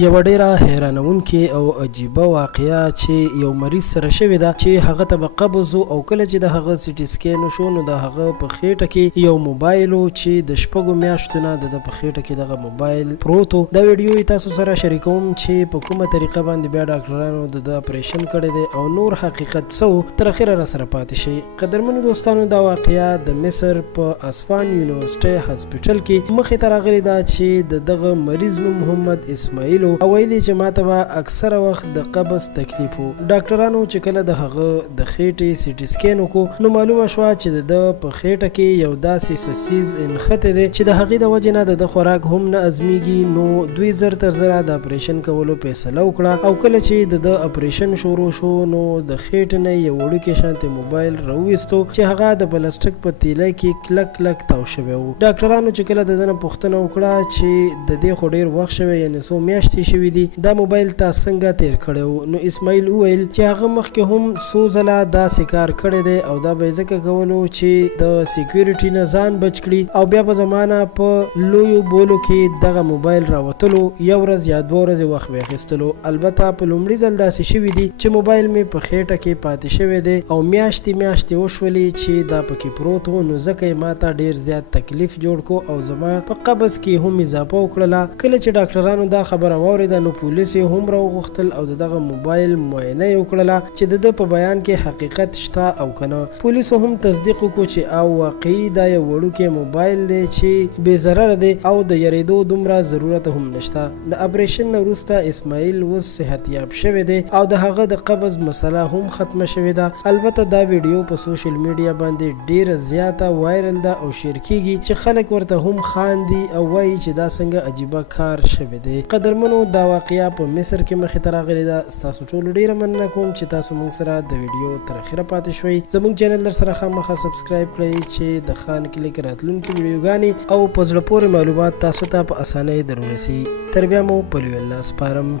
یو ډیره حیرانونکې او عجیبه واقعه چې یو مریض سره شوې ده چې هغه ته به قبض او کله چې د هغه سټي سکین وشو نو د هغه په خېټه کې یو موبایل چې د شپږو میاشتو نه د په خېټه کې دغه موبایل پروت و. دا ویډیو تاسو سره شریکوم چې په کومه طریقه باندې بیا ډاکټرانو د اپریشن کړی دی او نور حقیقت څه تر اخره را سره پاتې شي. قدرمنو دوستانو دا واقعه د مصر په اسوان یونیورسيټي هاسپټل کې مخې ته راغلې ده چې دغه مریض نوم محمد اسماعیل او ویلي چې ماته به اکثره وخت د قبض تکلیف و. ډاکټرانو چې کله د هغه د خېټې سټي سکین وکړو نو معلومه شوه چې د په خېټه کې یو داسې سسیز انختی دی چې د هغې د وجې نه د خوراک هم نه ازمیږي. نو دوی زر تر زره د اپریشن کولو فیصله وکړه او کله چې د اپریشن شروع شو نو د خېټې نه یو وړوکی شانتې موبایل راوویستو چې هغه د پلاستیک په تیله کې کلک کلک تاو شوی و. ډاکټرانو چې کله د ده نه پوښتنه وکړه چې د دې خو ډېر وخت شوی یعنې څو میاشتې شوي دي دا موبایل تا څنګه تیر کړی و، نو اسماعیل وویل چې هغه مخکې هم څو ځله داسې کار کړی دی او دا به یې ځکه کولو چې د سیکیورټي نه ځان بچ کړي او بیا به زمانه په لویو بولو کې دغه موبایل راوتلو یو ورځ یا دوه ورځې وخت به اخیستلو. البته په لومړي ځل داسې شوي دي چې موبایل مې په خېټه کې پاتې شوی دی او میاشتې وشولې چې دا پکې پروت و، نو ځکه یې ماته ډېر زیات تکلیف جوړ کو او زما په قبض کې هم اضافه وکړله. کله چې ډاکټرانو دا خبره واورېده نو پولیس یې هم راوغوښتل او دغه موبایل معاینه یې وکړله چې د ده په بیان کې حقیقت شته او که نه. پولیسو هم تصدیق وکړو چې او واقعي دا یو وړوکی موبایل دی چې بې ضرره دی او د یریدو دومره ضرورت هم نشته. د اپریشن نه وروسته اسماعیل اوس صحتیاب شوی دی او د هغه د قبض مسله هم ختمه شوې ده. البته دا ویډیو په سوشل میډیا باندې ډیره زیاته وایرل ده او شیر کیږي چې خلک ورته هم خاندي او وایي چې دا څنګه عجیبه کار شوی دی. قدرمنو دا واقعیا په مصر کې مخې ته راغلې ده. ستاسو ټولو ډیره مننه کوم چې تاسو موږ سره د ویډیو تر اخره پاتې شوئ. زموږ چینل در سره خامخا سبسکرایب کړئ چې د خان کلیک راتلونکي ویډیوګانې او په زړه پورې معلومات تاسو ته په اسانۍ در ورسي. تر بیا مو په لوی الله سپارم.